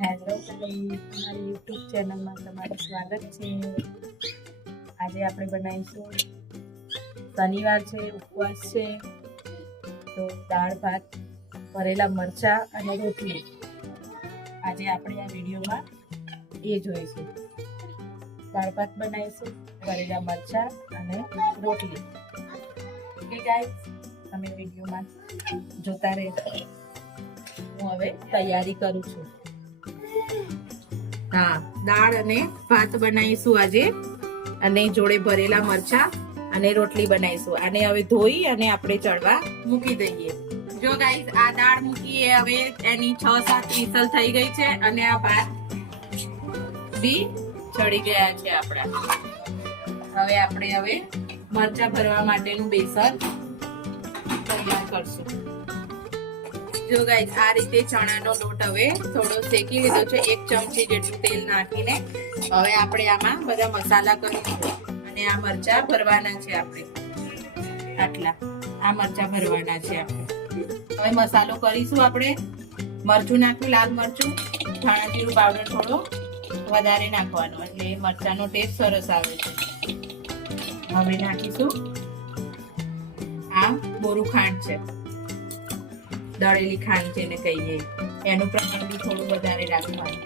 Hello મારી YouTube ચેનલમાં તમારું સ્વાગત છે. આજે આપણે બનાવીશું શનિવાર છે, ઉપવાસ છે. તો દાળ, ભાત ભરેલા મરચાં અને રોટલી. આજે આપણે આ વિડીયોમાં એ જોઈશું. દાળ, ભાત બનાવીશું ભરેલા મરચાં અને રોટલી. ઓકે ગાઈસ તમે વિડીયોમાં જોતા રહેશો હું હવે તૈયારી કરું છું. હા, દાળ અને ભાત બનાવીશું આજે. અને જોડે ભરેલા મરચા અને રોટલી બનાવીશું. આને હવે ધોઈ અને આપણે ચડવા મૂકી દઈએ. જો ગાઈસ આ દાળ મૂકીએ હવે એની છ સાત વિસલ થઈ ગઈ છે અને આ ભાત બી ચડી ગયા છે આપણા. હવે આપણે હવે મરચા ભરવા માટેનું બેસન તૈયાર કરશું. જો ગાઈસ આ રીતે ચણાનો લોટ હવે થોડો શેકી લીધો છે. એક ચમચી જેટલું તેલ નાખીને હવે આપણે આમાં બધા મસાલા કરીશું અને આ મરચા ભરવાના છે આપણે. આટલા. આ મરચા ભરવાના છે આપણે. હવે મસાલો કરીશું આપણે. મરચું નાખ્યું, લાલ મરચું. ધાણા જીરું પાવડર થોડો વધારે નાખવાનો. એટલે મરચાનો ટેસ્ટ સરસ આવે છે. હવે નાખીશું. આ બોરું ખાંડ છે. દળેલી ખાંડ જેને કહીએ. એનું પ્રમાણ બી થોડું વધારે રાખવાનું.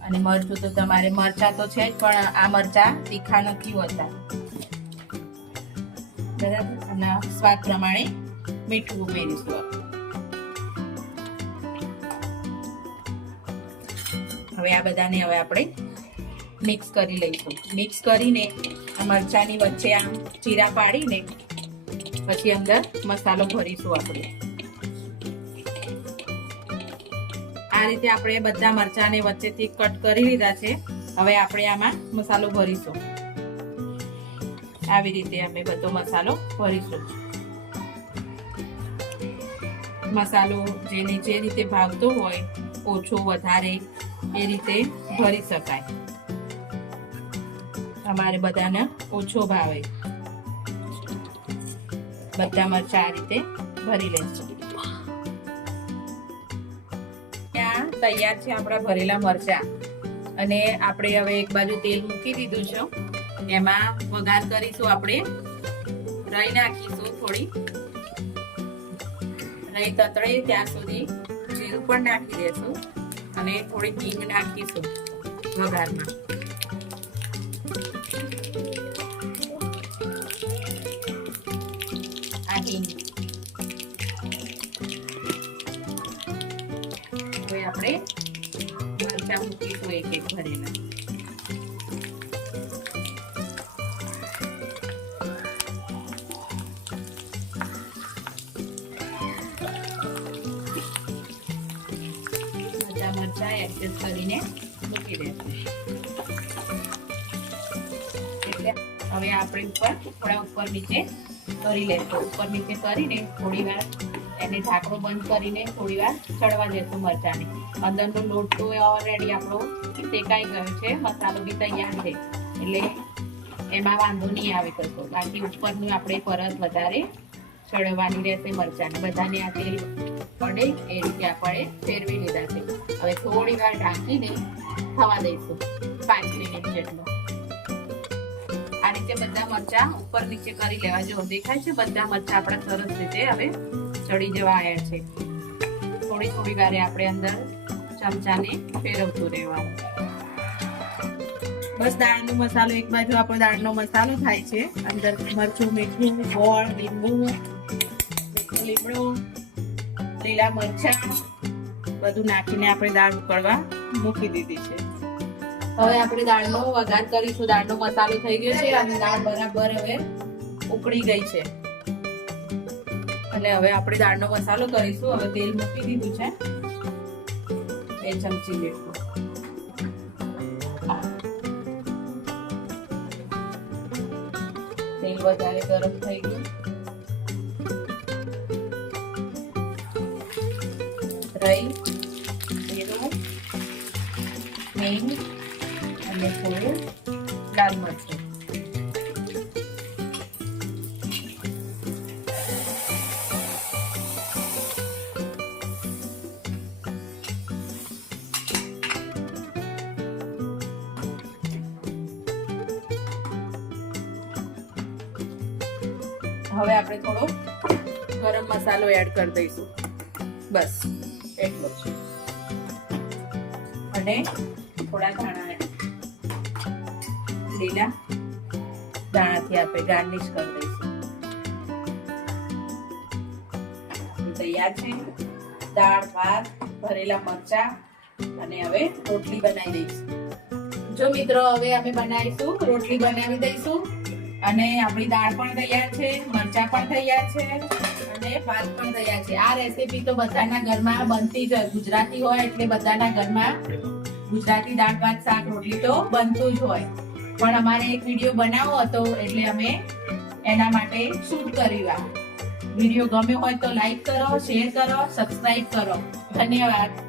અને મરચું તો તમારે, મરચા તો છે જ, પણ આ મરચા તીખા નથી હોતા. બરાબર? અને સ્વાદ પ્રમાણે મીઠું ઉમેરીશું હવે આ બધાને હવે આપણે મિક્સ કરી લઈશું. મિક્સ કરીને મરચાની વચ્ચે આમ ચીરા પાડીને પછી અંદર મસાલો ભરીશું આપણે. આ રીતે આપણે બધા મરચાને વચ્ચેથી કટ કરી લીધા છે. હવે આપણે આમાં મસાલો ભરીશું. આવી રીતે અમે બધો મસાલો ભરીશું. મસાલો જેને જે રીતે ભાવતો હોય, ઓછો, વધારે, એ રીતે ભરી શકાય. અમારે બધાને ઓછો ભાવે. બધા મરચા આ રીતે ભરી લઈશું ત્યાં તૈયાર છે આપણા ભરેલા મરચા. અને આપણે હવે એક બાજુ તેલ મૂકી દીધું છે. એમાં વઘાર કરીશું આપણે. રાઈ નાખીશું થોડી. રહી તતળે ત્યાં સુધી જીરું પણ નાખી દેશું. અને થોડી હિંગ નાખીશું વઘારમાં. આપણે મરચા મૂકીશું એક એક ભરીને. બધા મરચા એડજસ્ટ કરીને મૂકી દેશું. એટલે હવે આપણે ઉપર થોડા ઉપર નીચે કરી લેશું ઉપર નીચે કરીને થોડી વાર એને ઢાંકણું બંધ કરીને થોડી વાર ચડવા દેશું મરચાને. અંદરનો લોટ તો ઓલરેડી આપણો શેકાઈ ગયો છે, મસાલો બી તૈયાર છે. એટલે એમાં વાંધો નહીં આવે કશો. બાકી ઉપરનું આપણે પરત વધારે ચડવાની રહેશે મરચાને. બધાને આ તેલ પડે, એ રીતે આપણે ફેરવી લીધા છે. હવે થોડી વાર ઢાંકીને થવા દઈશું, પાંચ મિનિટ જેટલું. રીતે બધા મરચા ઉપર નીચે કરી લેવા જો દેખાય છે. બધા મરચા આપણા સરસ રીતે હવે ચડી જવા આવ્યા છે. થોડી થોડી વારે આપણે અંદર ચમચાને ફેરવતું રહેવાનું. બસ દાળનો મસાલો એક બાજુ આપણો દાળનો મસાલો થાય છે. અંદર મરચું, મીઠું, ગોળ, લીંબુ, લીમડો, લીલા મરચા બધું નાખીને આપણે દાળ ઉકળવા મૂકી દીધી છે. હવે આપણે દાળનો વઘાર કરીશું. દાળનો મસાલો થઈ ગયો છે અને દાળ બરાબર હવે ઉકળી ગઈ છે. અને હવે આપણે દાળનો મસાલો કરીશું. હવે તેલ મૂકી દીધું છે. બે ચમચી જેટલું. તેલ વધારે ગરમ થઈ ગયું. રાઈ જીરું, હિંગ અને થોડું લાલ મરચું હવે આપણે થોડો ગરમ મસાલો એડ કરી દઈશું. બસ, એટલો અને થોડા ધાણા લીલા. દાણાથી આપણે ગાર્નિશ કરી દઈશું તૈયાર છે. દાળ, ભાત, ભરેલા મરચા અને હવે રોટલી બનાવી દઈશું. જો મિત્રો, હવે અમે બનાવીશું, રોટલી બનાવી દઈશું. અને આપણી દાળ પણ તૈયાર છે, મરચા પણ તૈયાર છે, અને ભાત પણ તૈયાર છે. આ રેસીપી તો બધાના ઘરમાં બનતી જ ગુજરાતી હોય એટલે બધાના ઘરમાં ગુજરાતી દાળ, ભાત, શાક, રોટલી તો બનતું જ હોય. પણ અમારે એક વીડિયો બનાવવો હતો, એટલે અમે એના માટે શૂટ કર્યું આ વીડિયો ગમ્યો હોય તો લાઈક કરો શેર કરો સબસ્ક્રાઈબ કરો. ધન્યવાદ.